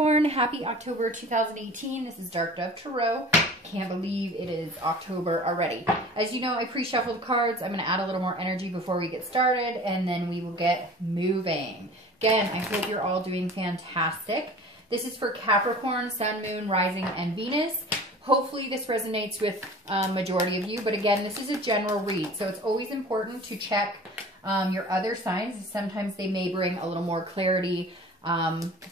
Capricorn, happy October 2018. This is Dark Dove Tarot. Can't believe it is October already. As you know, I pre-shuffled cards. I'm going to add a little more energy before we get started, and then we will get moving. Again, I hope you're all doing fantastic. This is for Capricorn, Sun, Moon, Rising, and Venus. Hopefully this resonates with majority of you, but again, this is a general read, so it's always important to check your other signs. Sometimes they may bring a little more clarity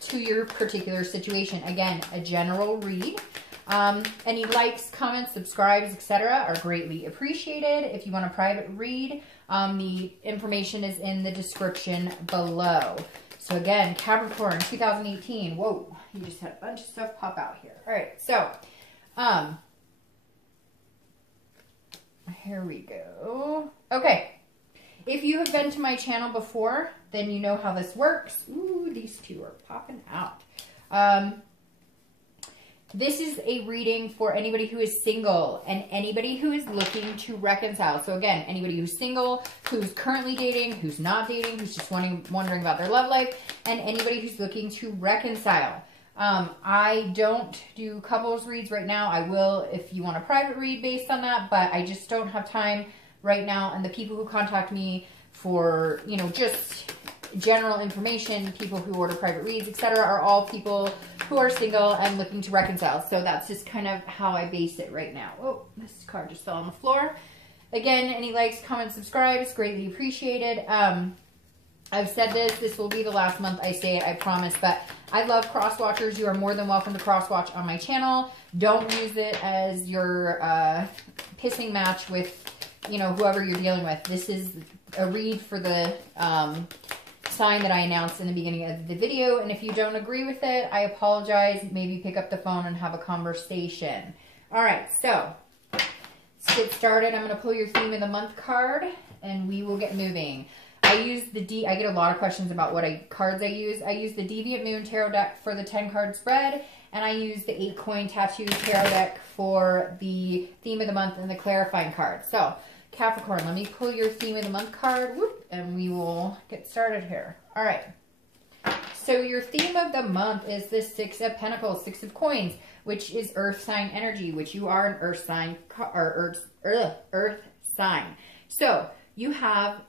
to your particular situation. Again, a general read. Any likes, comments, subscribes, etc. are greatly appreciated. If you want a private read, the information is in the description below. So again, Capricorn 2018. Whoa, you just had a bunch of stuff pop out here. All right, so here we go. Okay. If you have been to my channel before, then you know how this works. Ooh, these two are popping out. This is a reading for anybody who is single and anybody who is looking to reconcile. So again, anybody who's single, who's currently dating, who's not dating, who's just wondering about their love life, and anybody who's looking to reconcile. I don't do couples reads right now. I will if you want a private read based on that, but I just don't have time right now. And the people who contact me for, you know, just general information, people who order private reads, etc., are all people who are single and looking to reconcile. So that's just kind of how I base it right now. Oh, this card just fell on the floor. Again, any likes, comments, subscribes, greatly appreciated. I've said this will be the last month I say it, I promise, but I love cross watchers. You are more than welcome to cross watch on my channel. Don't use it as your pissing match with, you know, whoever you're dealing with. This is a read for the sign that I announced in the beginning of the video, and if you don't agree with it, I apologize. Maybe pick up the phone and have a conversation. All right, so let's get started. I'm going to pull your theme of the month card, and we will get moving. I get a lot of questions about what cards I use. I use the Deviant Moon Tarot deck for the 10-card spread, and I use the 8-coin tattoo tarot deck for the theme of the month and the clarifying card. So, Capricorn, let me pull your theme of the month card, whoop, and we will get started here. All right. So your theme of the month is the 6 of Pentacles, 6 of Coins, which is Earth sign energy, which you are an Earth sign, or Earth sign. So you have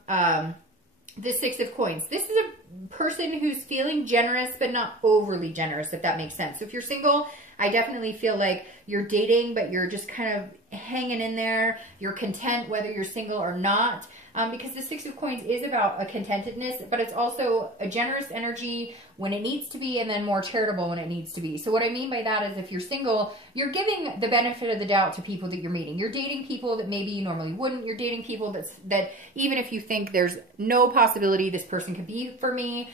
the 6 of Coins. This is a person who's feeling generous, but not overly generous, if that makes sense. So if you're single, I definitely feel like you're dating, but you're just kind of hanging in there. You're content whether you're single or not, because the 6 of Coins is about a contentedness, but it's also a generous energy when it needs to be, and then more charitable when it needs to be. So what I mean by that is if you're single, you're giving the benefit of the doubt to people that you're meeting. You're dating people that maybe you normally wouldn't. You're dating people that even if you think there's no possibility this person could be for me,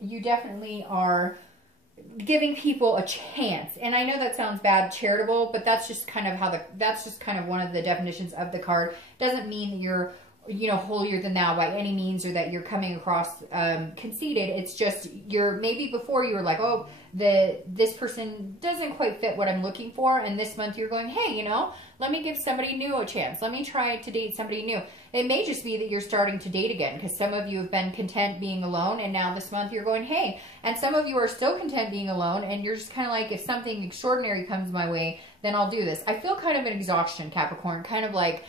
you definitely are giving people a chance. And I know that sounds bad, charitable, but that's just kind of that's just kind of one of the definitions of the card. Doesn't mean that you're, you know, holier than thou by any means, or that you're coming across conceited. It's just maybe before you were like, oh, this person doesn't quite fit what I'm looking for, and this month you're going, hey, you know, let me give somebody new a chance. Let me try to date somebody new. It may just be that you're starting to date again, because some of you have been content being alone, and now this month you're going, hey. And some of you are still content being alone, and you're just kind of like, if something extraordinary comes my way, then I'll do this. I feel kind of an exhaustion, Capricorn, kind of like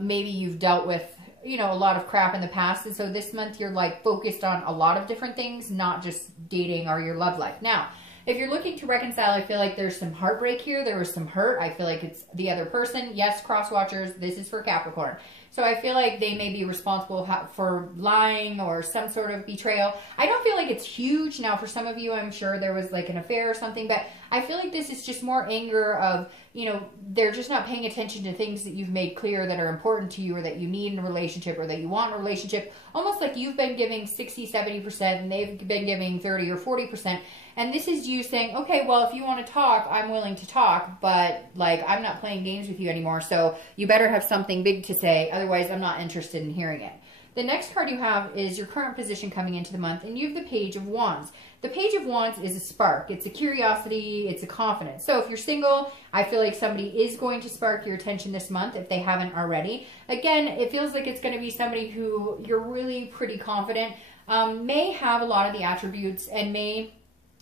maybe you've dealt with, you know, a lot of crap in the past, and so this month you're like focused on a lot of different things, not just dating or your love life. Now, if you're looking to reconcile, I feel like there's some heartbreak here. There was some hurt. I feel like it's the other person. Yes, cross watchers, this is for Capricorn. So I feel like they may be responsible for lying or some sort of betrayal. I don't feel like it's huge. Now, for some of you, I'm sure there was like an affair or something, but I feel like this is just more anger of, you know, they're just not paying attention to things that you've made clear that are important to you, or that you need in a relationship, or that you want in a relationship. Almost like you've been giving 60, 70% and they've been giving 30 or 40%. And this is you saying, okay, well, if you want to talk, I'm willing to talk, but like, I'm not playing games with you anymore. So you better have something big to say. Otherwise, I'm not interested in hearing it. The next card you have is your current position coming into the month, and you have the Page of Wands. The Page of Wands is a spark. It's a curiosity. It's a confidence. So if you're single, I feel like somebody is going to spark your attention this month if they haven't already. Again, it feels like it's going to be somebody who you're really pretty confident, may have a lot of the attributes, and may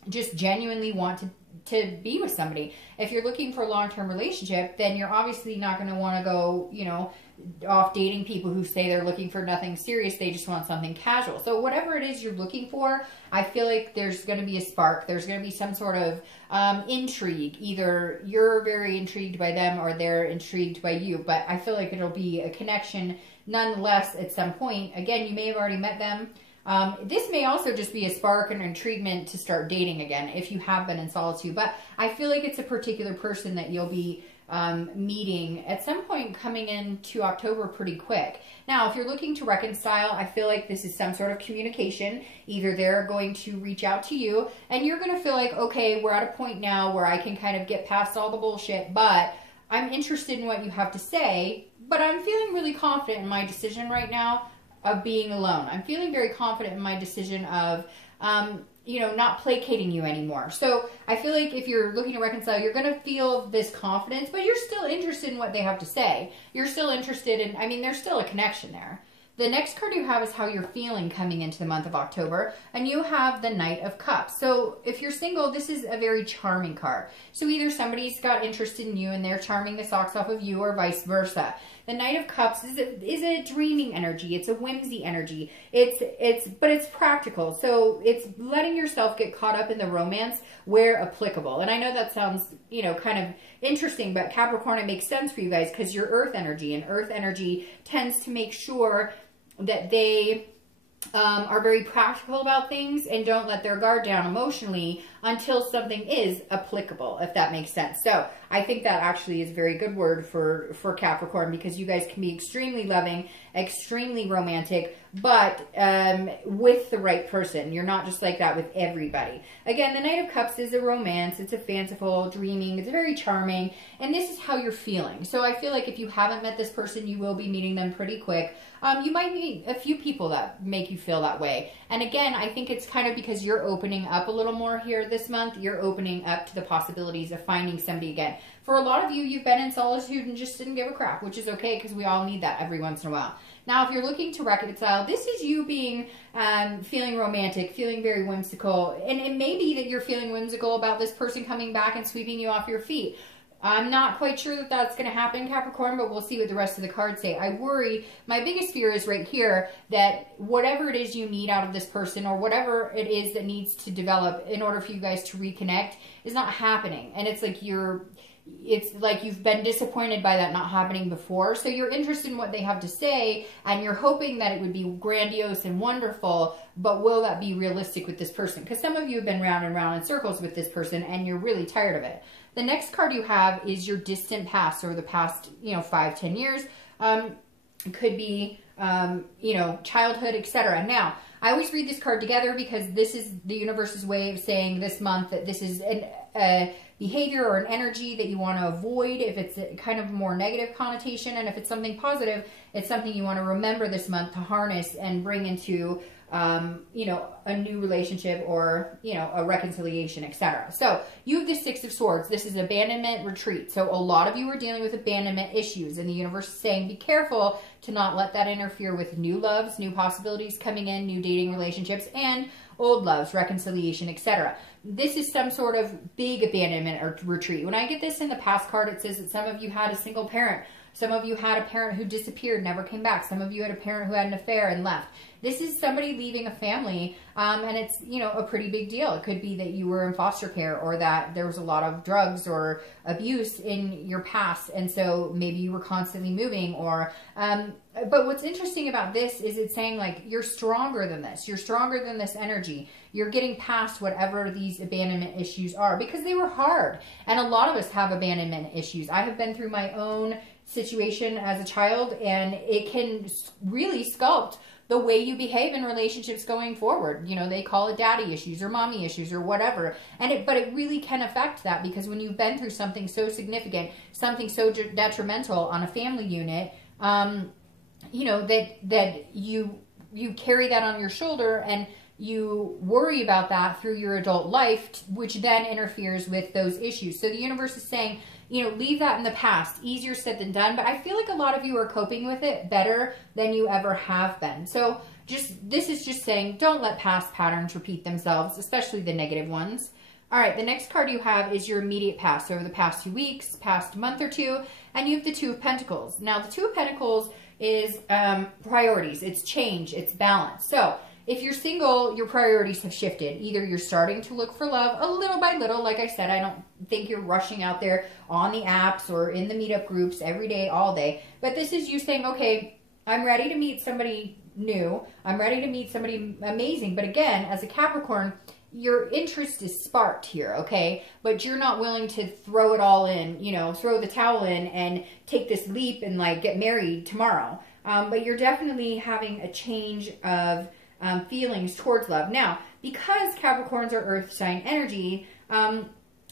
just genuinely want to be with somebody. If you're looking for a long-term relationship, then you're obviously not going to want to go, you know, off dating people who say they're looking for nothing serious. They just want something casual. So whatever it is you're looking for, I feel like there's going to be a spark. There's going to be some sort of intrigue. Either you're very intrigued by them or they're intrigued by you. But I feel like it'll be a connection nonetheless at some point. Again, you may have already met them. This may also just be a spark and intriguement to start dating again if you have been in solitude. But I feel like it's a particular person that you'll be meeting at some point coming into October pretty quick. Now, if you're looking to reconcile, I feel like this is some sort of communication. Either they're going to reach out to you and you're going to feel like, okay, we're at a point now where I can kind of get past all the bullshit, but I'm interested in what you have to say, but I'm feeling really confident in my decision right now of being alone. I'm feeling very confident in my decision of, you know, not placating you anymore. So I feel like if you're looking to reconcile, you're going to feel this confidence, but you're still interested in what they have to say. You're still interested in, I mean, there's still a connection there. The next card you have is how you're feeling coming into the month of October, and you have the Knight of Cups. So if you're single, this is a very charming card. So either somebody's got interested in you and they're charming the socks off of you, or vice versa. The Knight of Cups is a dreaming energy. It's a whimsy energy. But it's practical. So it's letting yourself get caught up in the romance where applicable. And I know that sounds, you know, kind of interesting, but Capricorn, it makes sense for you guys because you're earth energy, and earth energy tends to make sure that they are very practical about things and don't let their guard down emotionally until something is applicable, if that makes sense. So I think that actually is a very good word for Capricorn, because you guys can be extremely loving, extremely romantic, but with the right person. You're not just like that with everybody. Again, the Knight of Cups is a romance. It's a fanciful, dreaming. It's very charming. And this is how you're feeling. So I feel like if you haven't met this person, you will be meeting them pretty quick. You might meet a few people that make you feel that way. And again, I think it's kind of because you're opening up a little more here this month. You're opening up to the possibilities of finding somebody again. For a lot of you, you've been in solitude and just didn't give a crap, which is okay because we all need that every once in a while. Now, if you're looking to reconcile, this is you being, feeling romantic, feeling very whimsical. And it may be that you're feeling whimsical about this person coming back and sweeping you off your feet. I'm not quite sure that that's going to happen, Capricorn, but we'll see what the rest of the cards say. I worry, my biggest fear is right here, that whatever it is you need out of this person, or whatever it is that needs to develop in order for you guys to reconnect, is not happening. And it's like you've been disappointed by that not happening before. So you're interested in what they have to say, and you're hoping that it would be grandiose and wonderful, but will that be realistic with this person? Because some of you have been round and round in circles with this person, and you're really tired of it. The next card you have is your distant past, or the past, 5-10 years. It could be, childhood, etc. Now, I always read this card together because this is the universe's way of saying this month that this is a behavior or an energy that you want to avoid if it's a kind of more negative connotation. And if it's something positive, it's something you want to remember this month to harness and bring into a new relationship, or, a reconciliation, etc. So you have the Six of Swords. This is abandonment, retreat. So a lot of you are dealing with abandonment issues, and the universe is saying, be careful to not let that interfere with new loves, new possibilities coming in, new dating relationships, and old loves, reconciliation, etc. This is some sort of big abandonment or retreat. When I get this in the past card, it says that some of you had a single parent. Some of you had a parent who disappeared, never came back. Some of you had a parent who had an affair and left. This is somebody leaving a family, and it's, a pretty big deal. It could be that you were in foster care, or that there was a lot of drugs or abuse in your past, and so maybe you were constantly moving, or... but what's interesting about this is it's saying, like, you're stronger than this. You're stronger than this energy. You're getting past whatever these abandonment issues are, because they were hard. And a lot of us have abandonment issues. I have been through my own situation as a child, and it can really sculpt the way you behave in relationships going forward. They call it daddy issues or mommy issues or whatever. But it really can affect that, because when you've been through something so significant, something so detrimental on a family unit, that you carry that on your shoulder, and you worry about that through your adult life, which then interferes with those issues. So the universe is saying, leave that in the past. Easier said than done, but I feel like a lot of you are coping with it better than you ever have been. So this is just saying, don't let past patterns repeat themselves, especially the negative ones. All right, the next card you have is your immediate past, over the past 2 weeks, past month or two, and you have the Two of Pentacles. Now, the Two of Pentacles is priorities. It's change. It's balance. So if you're single, your priorities have shifted. Either you're starting to look for love a little by little. Like I said, I don't think you're rushing out there on the apps or in the meetup groups every day, all day. But this is you saying, okay, I'm ready to meet somebody new. I'm ready to meet somebody amazing. But again, as a Capricorn, your interest is sparked here, okay? But you're not willing to throw it all in, you know, throw the towel in and take this leap and like get married tomorrow. But you're definitely having a change of feelings towards love. Now, because Capricorns are earth sign energy,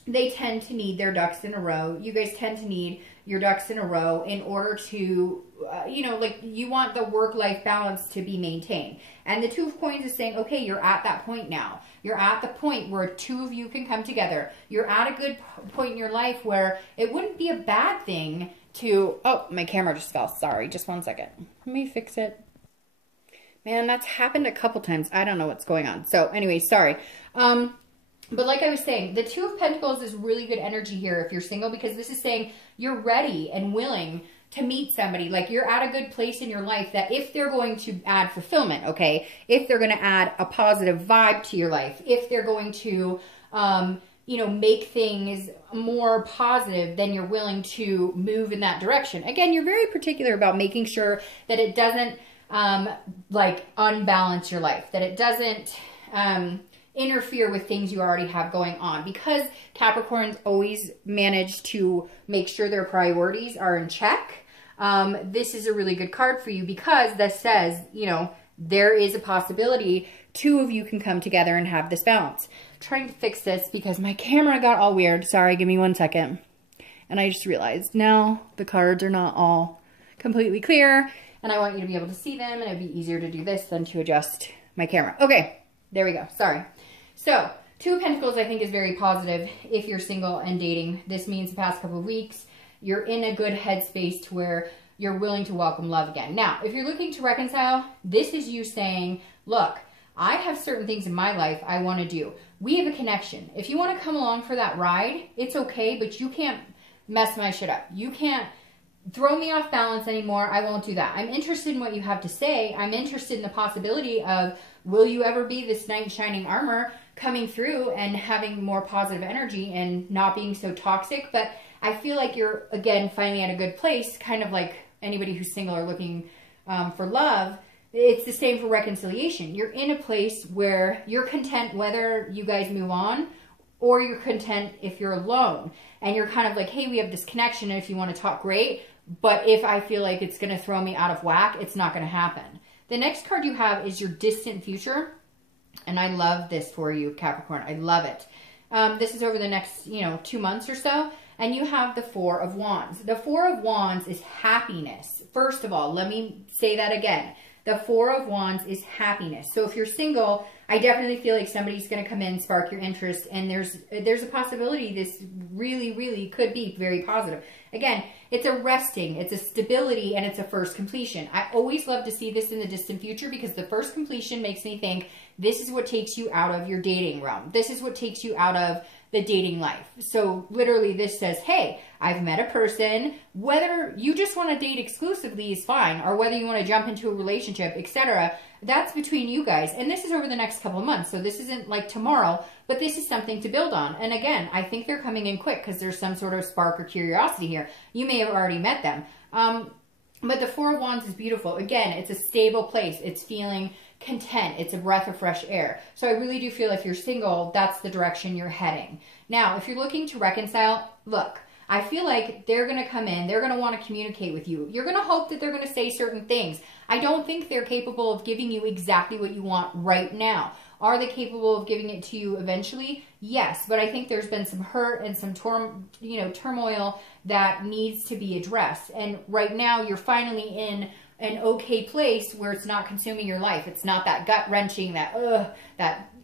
they tend to need their ducks in a row. You guys tend to need your ducks in a row in order to, you know, like you want the work-life balance to be maintained. And the Two of Coins is saying, okay, you're at that point now. You're at the point where two of you can come together. You're at a good point in your life where it wouldn't be a bad thing to, oh, my camera just fell. Sorry, just 1 second. Let me fix it. Man, that's happened a couple times. I don't know what's going on. So anyway, sorry. But like I was saying, the Two of Pentacles is really good energy here if you're single, because this is saying you're ready and willing to meet somebody. Like you're at a good place in your life that if they're going to add fulfillment, okay, if they're going to add a positive vibe to your life, if they're going to, you know, make things more positive, then you're willing to move in that direction. Again, you're very particular about making sure that it doesn't like unbalance your life, that it doesn't interfere with things you already have going on, because Capricorns always manage to make sure their priorities are in check. This is a really good card for you because this says, you know, there is a possibility two of you can come together and have this balance. I'm trying to fix this because my camera got all weird. Sorry, give me 1 second. And I just realized now the cards are not all completely clear, and I want you to be able to see them, and it'd be easier to do this than to adjust my camera. Okay, there we go. Sorry. So, Two of Pentacles, I think, is very positive if you're single and dating. This means the past couple of weeks, you're in a good headspace to where you're willing to welcome love again. Now, if you're looking to reconcile, this is you saying, look, I have certain things in my life I want to do. We have a connection. If you want to come along for that ride, it's okay, but you can't mess my shit up. You can't throw me off balance anymore. I won't do that. I'm interested in what you have to say. I'm interested in the possibility of, will you ever be this knight in shining armor coming through and having more positive energy and not being so toxic? But I feel like you're, again, finally at a good place, kind of like anybody who's single or looking for love. It's the same for reconciliation. You're in a place where you're content whether you guys move on, or you're content if you're alone. And you're kind of like, hey, we have this connection, and if you want to talk, great. But if I feel like it's going to throw me out of whack, it's not going to happen. The next card you have is your distant future. And I love this for you, Capricorn. I love it. This is over the next, 2 months or so. And you have the Four of Wands. The Four of Wands is happiness. First of all, let me say that again. The Four of Wands is happiness. So if you're single, I definitely feel like somebody's going to come in, spark your interest, and there's a possibility this really, really could be very positive. Again, it's a resting, it's a stability, and it's a first completion. I always love to see this in the distant future because the first completion makes me think this is what takes you out of your dating realm. This is what takes you out of the dating life. So literally this says, hey, I've met a person, whether you just want to date exclusively is fine, or whether you want to jump into a relationship, etc. That's between you guys. And this is over the next couple of months. So this isn't like tomorrow, but this is something to build on. And again, I think they're coming in quick because there's some sort of spark or curiosity here. You may have already met them. But the Four of Wands is beautiful. Again, it's a stable place. It's feeling content. It's a breath of fresh air. So I really do feel if you're single, that's the direction you're heading. Now, if you're looking to reconcile, look, I feel like they're going to come in. They're going to want to communicate with you. You're going to hope that they're going to say certain things. I don't think they're capable of giving you exactly what you want right now. Are they capable of giving it to you eventually? Yes, but I think there's been some hurt and some turmoil that needs to be addressed. And right now, you're finally in an okay place where it's not consuming your life. It's not that gut-wrenching, that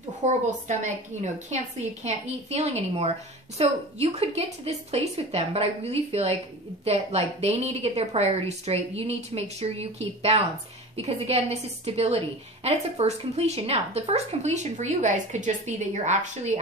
horrible stomach, can't sleep, can't eat feeling anymore. So you could get to this place with them, but I really feel like that they need to get their priorities straight. You need to make sure you keep balance, because again, this is stability and it's a first completion. Now, the first completion for you guys could just be that you're actually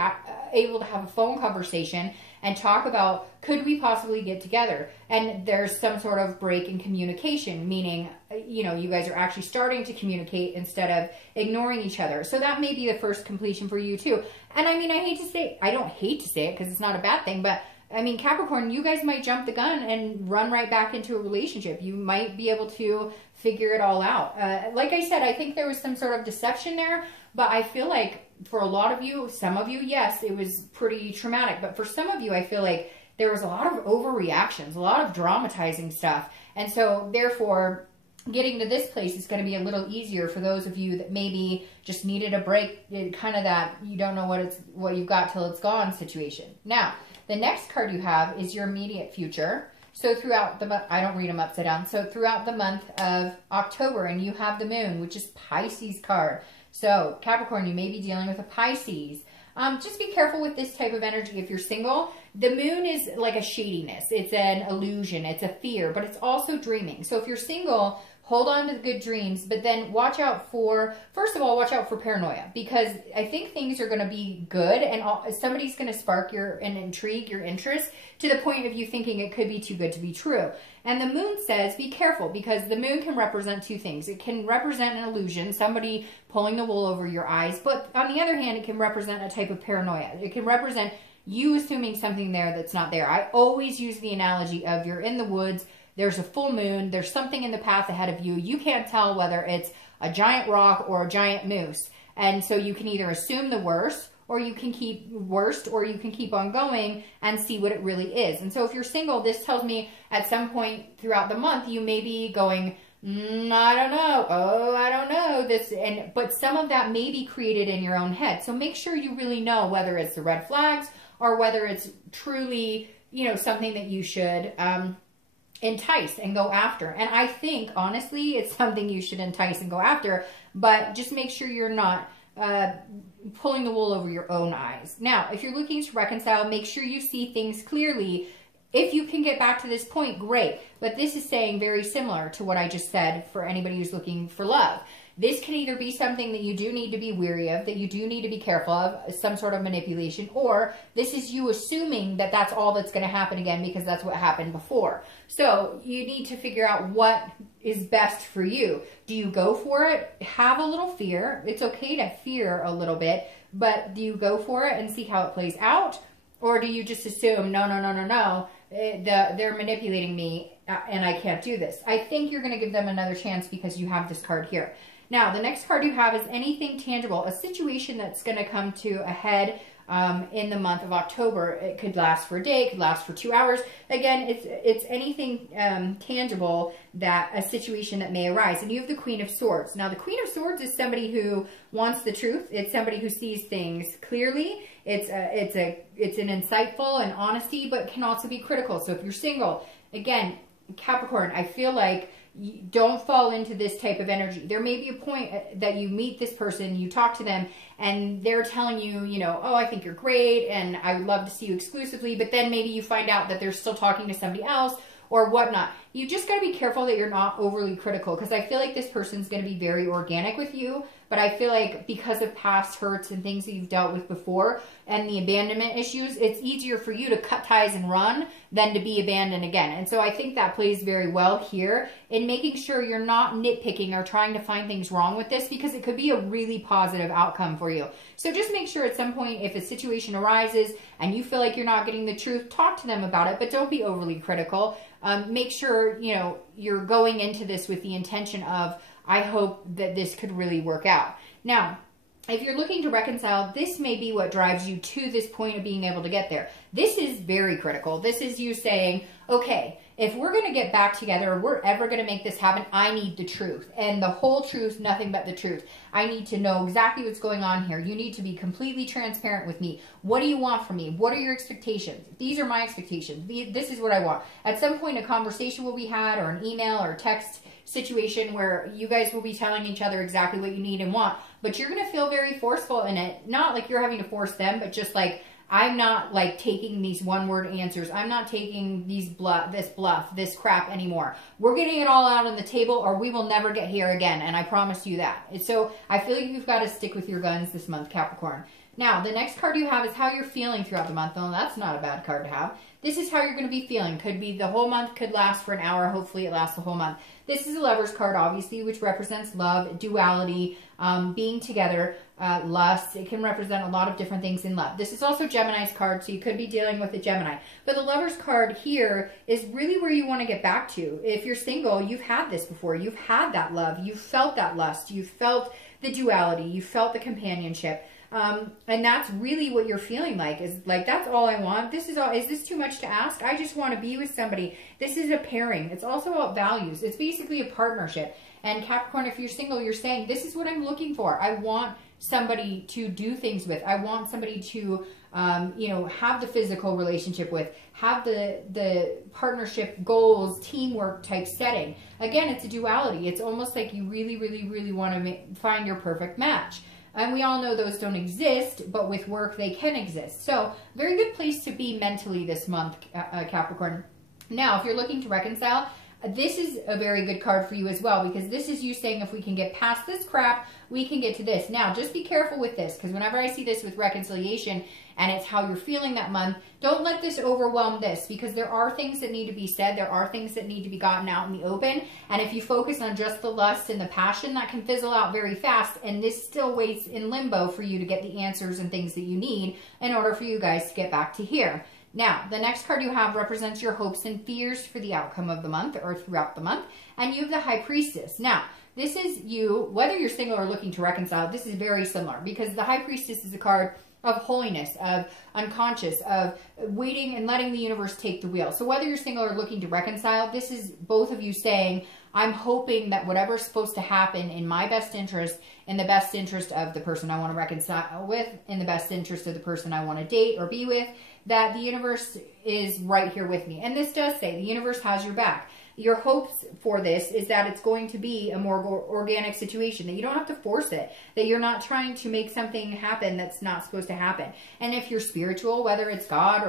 able to have a phone conversation and talk about, could we possibly get together? And there's some sort of break in communication, meaning, you know, you guys are actually starting to communicate instead of ignoring each other. So that may be the first completion for you too. And I mean, I don't hate to say it because it's not a bad thing, but I mean, Capricorn, you guys might jump the gun and run right back into a relationship. You might be able to figure it all out. Like I said, I think there was some sort of deception there, but I feel like for a lot of you, some of you, yes, it was pretty traumatic. But for some of you, I feel like there was a lot of overreactions, a lot of dramatizing stuff. And so therefore, getting to this place is going to be a little easier for those of you that maybe just needed a break, kind of that you don't know what you've got till it's gone situation. Now, the next card you have is your immediate future. So throughout the month, I don't read them upside down. So throughout the month of October, and you have the moon, which is Pisces card. So Capricorn, you may be dealing with a Pisces. Just be careful with this type of energy if you're single. The moon is like a shadiness. It's an illusion. It's a fear, but it's also dreaming. So if you're single, hold on to the good dreams, but then watch out for, first of all, watch out for paranoia, because I think things are going to be good and somebody's going to spark and intrigue your interest to the point of you thinking it could be too good to be true. And the moon says be careful, because the moon can represent two things. It can represent an illusion, somebody pulling the wool over your eyes, but on the other hand, it can represent a type of paranoia. It can represent you assuming something there that's not there. I always use the analogy of you're in the woods, there's a full moon, there's something in the path ahead of you. You can't tell whether it's a giant rock or a giant moose. And so you can either assume the worst, or you can keep on going and see what it really is. And so if you're single, this tells me at some point throughout the month, you may be going, I don't know. Oh, I don't know. But some of that may be created in your own head. So make sure you really know whether it's the red flags or whether it's truly, you know, something that you should, entice and go after. And I think, honestly, it's something you should entice and go after, but just make sure you're not pulling the wool over your own eyes. Now, if you're looking to reconcile, make sure you see things clearly. If you can get back to this point, great. But this is saying very similar to what I just said for anybody who's looking for love. This can either be something that you do need to be weary of, that you do need to be careful of, some sort of manipulation, or this is you assuming that that's all that's going to happen again because that's what happened before. So you need to figure out what is best for you. Do you go for it? Have a little fear. It's okay to fear a little bit, but do you go for it and see how it plays out? Or do you just assume, no, they're manipulating me and I can't do this? I think you're going to give them another chance because you have this card here. Now, the next card you have is anything tangible, a situation that's going to come to a head in the month of October. It could last for a day, it could last for 2 hours. Again, it's anything tangible, that a situation that may arise. And you have the Queen of Swords. Now, the Queen of Swords is somebody who wants the truth. It's somebody who sees things clearly. It's an insightful and honesty, but can also be critical. So if you're single, again, Capricorn, I feel like don't fall into this type of energy. There may be a point that you meet this person, you talk to them, and they're telling you, you know, oh, I think you're great, and I would love to see you exclusively, but then maybe you find out that they're still talking to somebody else or whatnot. You just got to be careful that you're not overly critical, because I feel like this person's going to be very organic with you, but I feel like because of past hurts and things that you've dealt with before and the abandonment issues, it's easier for you to cut ties and run than to be abandoned again. And so I think that plays very well here in making sure you're not nitpicking or trying to find things wrong with this, because it could be a really positive outcome for you. So just make sure at some point, if a situation arises and you feel like you're not getting the truth, talk to them about it, but don't be overly critical. Make sure, you know, you're going into this with the intention of, I hope that this could really work out. Now, if you're looking to reconcile, this may be what drives you to this point of being able to get there. This is very critical. This is you saying, okay, if we're going to get back together, or we're ever going to make this happen, I need the truth. And the whole truth, nothing but the truth. I need to know exactly what's going on here. You need to be completely transparent with me. What do you want from me? What are your expectations? These are my expectations. This is what I want. At some point, a conversation will be had, or an email or text situation where you guys will be telling each other exactly what you need and want, but you're going to feel very forceful in it. Not like you're having to force them, but just like, I'm not like taking these one-word answers. I'm not taking this bluff, this crap anymore. We're getting it all out on the table or we will never get here again. And I promise you that. And so I feel like you've got to stick with your guns this month, Capricorn. Now, the next card you have is how you're feeling throughout the month. Well, that's not a bad card to have. This is how you're going to be feeling. Could be the whole month, could last for an hour. Hopefully it lasts the whole month. This is a Lover's card, obviously, which represents love, duality, being together, lust. It can represent a lot of different things in love. This is also Gemini's card, so you could be dealing with a Gemini. But the Lover's card here is really where you want to get back to. If you're single, you've had this before. You've had that love. You've felt that lust. You've felt the duality. You've felt the companionship. And that's really what you're feeling like, is like, that's all I want. This is all. Is this too much to ask? I just want to be with somebody. This is a pairing. It's also about values. It's basically a partnership. And Capricorn, if you're single, you're saying, this is what I'm looking for. I want somebody to do things with. I want somebody to, you know, have the physical relationship with, have the partnership goals, teamwork type setting. Again, it's a duality. It's almost like you really, really, really want to find your perfect match. And we all know those don't exist, but with work, they can exist. So, very good place to be mentally this month, Capricorn. Now, if you're looking to reconcile, this is a very good card for you as well, because this is you saying, if we can get past this crap, we can get to this. Now, just be careful with this, because whenever I see this with reconciliation, and it's how you're feeling that month, don't let this overwhelm this, because there are things that need to be said. There are things that need to be gotten out in the open. And if you focus on just the lust and the passion, that can fizzle out very fast. And this still waits in limbo for you to get the answers and things that you need in order for you guys to get back to here. Now, the next card you have represents your hopes and fears for the outcome of the month or throughout the month. And you have the High Priestess. Now, this is you, whether you're single or looking to reconcile, this is very similar, because the High Priestess is a card of holiness, of unconscious, of waiting and letting the universe take the wheel. So whether you're single or looking to reconcile, this is both of you saying, I'm hoping that whatever's supposed to happen in my best interest, in the best interest of the person I want to reconcile with, in the best interest of the person I want to date or be with, that the universe is right here with me. And this does say the universe has your back. Your hopes for this is that it's going to be a more organic situation, that you don't have to force it, that you're not trying to make something happen that's not supposed to happen. And if you're spiritual, whether it's God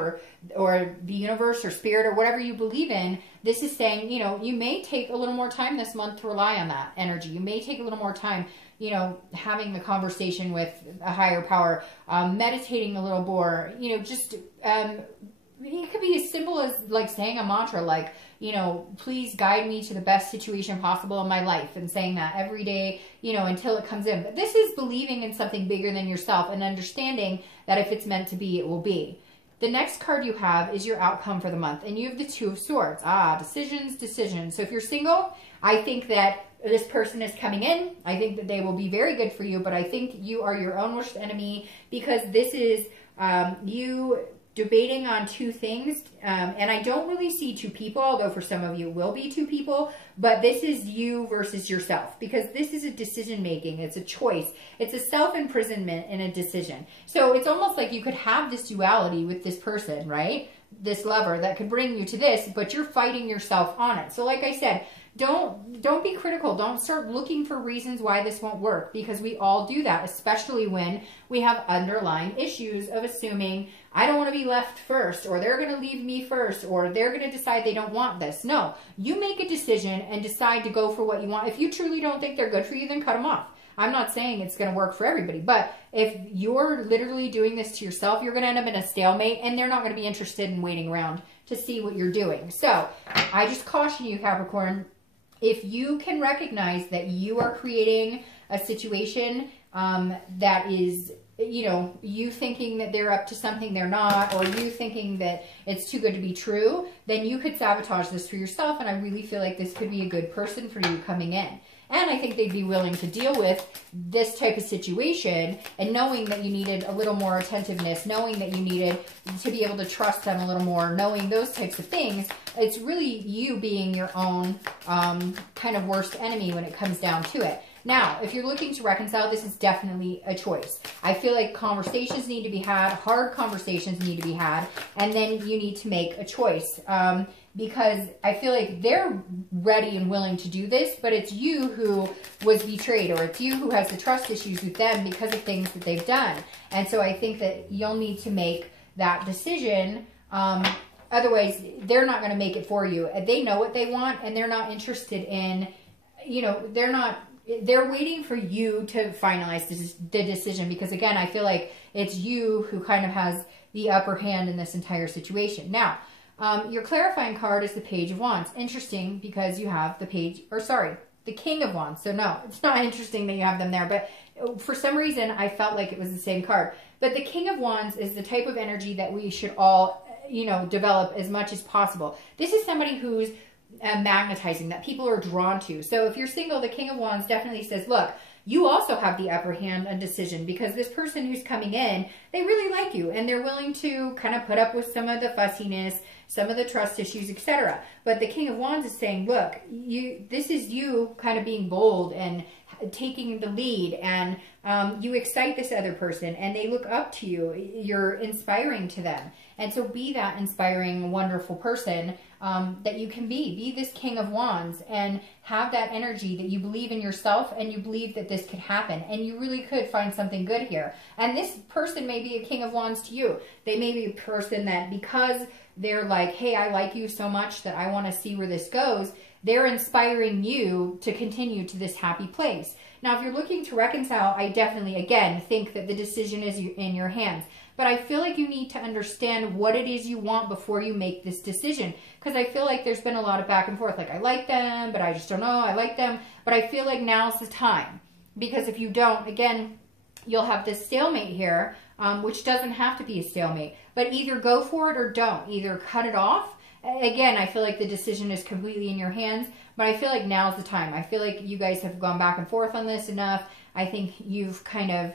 or the universe or spirit or whatever you believe in, this is saying, you know, you may take a little more time this month to rely on that energy. You may take a little more time, you know, having the conversation with a higher power, meditating a little more, you know, just, it could be as simple as like saying a mantra, like, you know, please guide me to the best situation possible in my life, and saying that every day, you know, until it comes in. But this is believing in something bigger than yourself and understanding that if it's meant to be, it will be. The next card you have is your outcome for the month, and you have the Two of Swords. Decisions, decisions. So if you're single, I think that this person is coming in. I think that they will be very good for you, but I think you are your own worst enemy, because this is you debating on two things, and I don't really see two people, although for some of you it will be two people, but this is you versus yourself, because this is a decision making. It's a choice. It's a self-imprisonment in a decision. So it's almost like you could have this duality with this person, right? This lover that could bring you to this, but you're fighting yourself on it. So like I said, don't be critical. Don't start looking for reasons why this won't work, because we all do that, especially when we have underlying issues of assuming I don't want to be left first, or they're going to leave me first, or they're going to decide they don't want this. No, you make a decision and decide to go for what you want. If you truly don't think they're good for you, then cut them off. I'm not saying it's going to work for everybody, but if you're literally doing this to yourself, you're going to end up in a stalemate, and they're not going to be interested in waiting around to see what you're doing. So I just caution you, Capricorn, if you can recognize that you are creating a situation that is, you know, you thinking that they're up to something they're not, or you thinking that it's too good to be true, then you could sabotage this for yourself. And I really feel like this could be a good person for you coming in. And I think they'd be willing to deal with this type of situation, and knowing that you needed a little more attentiveness, knowing that you needed to be able to trust them a little more, knowing those types of things. It's really you being your own kind of worst enemy when it comes down to it. Now, if you're looking to reconcile, this is definitely a choice. I feel like conversations need to be had, hard conversations need to be had, and then you need to make a choice. Because I feel like they're ready and willing to do this, but it's you who was betrayed, or it's you who has the trust issues with them because of things that they've done. And so I think that you'll need to make that decision. Otherwise, they're not going to make it for you. They know what they want, and they're not interested in, you know, they're waiting for you to finalize the decision, because again, I feel like it's you who kind of has the upper hand in this entire situation. Now, your clarifying card is the Page of Wands. Interesting, because you have the King of Wands. So no, it's not interesting that you have them there, but for some reason, I felt like it was the same card. But the King of Wands is the type of energy that we should all, you know, develop as much as possible. This is somebody who's magnetizing, that people are drawn to. So if you're single, the King of Wands definitely says, look, you also have the upper hand on decision, because this person who's coming in, they really like you, and they're willing to kind of put up with some of the fussiness, some of the trust issues, etc. But the King of Wands is saying, look, this is you kind of being bold and taking the lead, and you excite this other person, and they look up to you. You're inspiring to them. And so be that inspiring, wonderful person that you can be. Be this King of Wands and have that energy that you believe in yourself, and you believe that this could happen, and you really could find something good here. And this person may be a King of Wands to you. They may be a person that, because they're like, hey, I like you so much that I want to see where this goes, they're inspiring you to continue to this happy place. Now, if you're looking to reconcile, I definitely, again, think that the decision is in your hands. But I feel like you need to understand what it is you want before you make this decision. Because I feel like there's been a lot of back and forth. Like, I like them, but I just don't know. I like them. But I feel like now's the time. Because if you don't, again, you'll have this stalemate here, which doesn't have to be a stalemate. But either go for it or don't. Either cut it off. Again, I feel like the decision is completely in your hands, but I feel like now's the time. I feel like you guys have gone back and forth on this enough. I think you've kind of,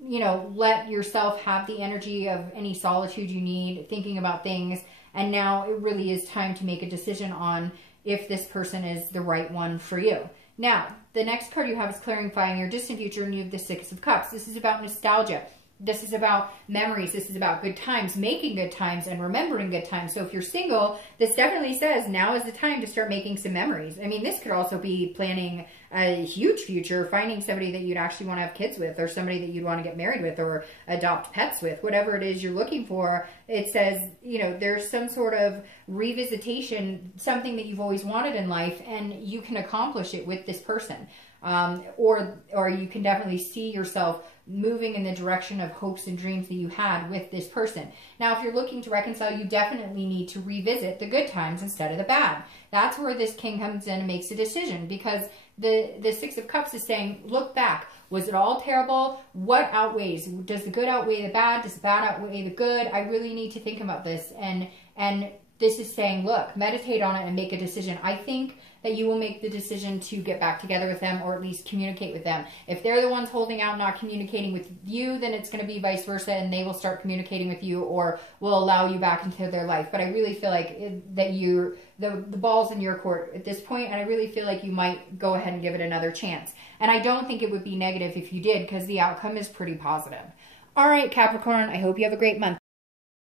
you know, let yourself have the energy of any solitude you need, thinking about things, and now it really is time to make a decision on if this person is the right one for you. Now, the next card you have is clarifying your distant future, and you have the Six of Cups. This is about nostalgia. This is about memories. This is about good times, making good times, and remembering good times. So if you're single, this definitely says now is the time to start making some memories. I mean, this could also be planning a huge future, finding somebody that you'd actually want to have kids with, or somebody that you'd want to get married with, or adopt pets with, whatever it is you're looking for. It says, you know, there's some sort of revisitation, something that you've always wanted in life, and you can accomplish it with this person. Or you can definitely see yourself moving in the direction of hopes and dreams that you had with this person. Now, if you're looking to reconcile, you definitely need to revisit the good times instead of the bad. That's where this King comes in and makes a decision, because the Six of Cups is saying, look back. Was it all terrible? What outweighs? Does the good outweigh the bad? Does the bad outweigh the good? I really need to think about this. And this is saying, look, meditate on it and make a decision. I think that you will make the decision to get back together with them, or at least communicate with them. If they're the ones holding out, not communicating with you, then it's going to be vice versa, and they will start communicating with you, or will allow you back into their life. But I really feel like that the ball's in your court at this point, and I really feel like you might go ahead and give it another chance. And I don't think it would be negative if you did, because the outcome is pretty positive. All right, Capricorn, I hope you have a great month.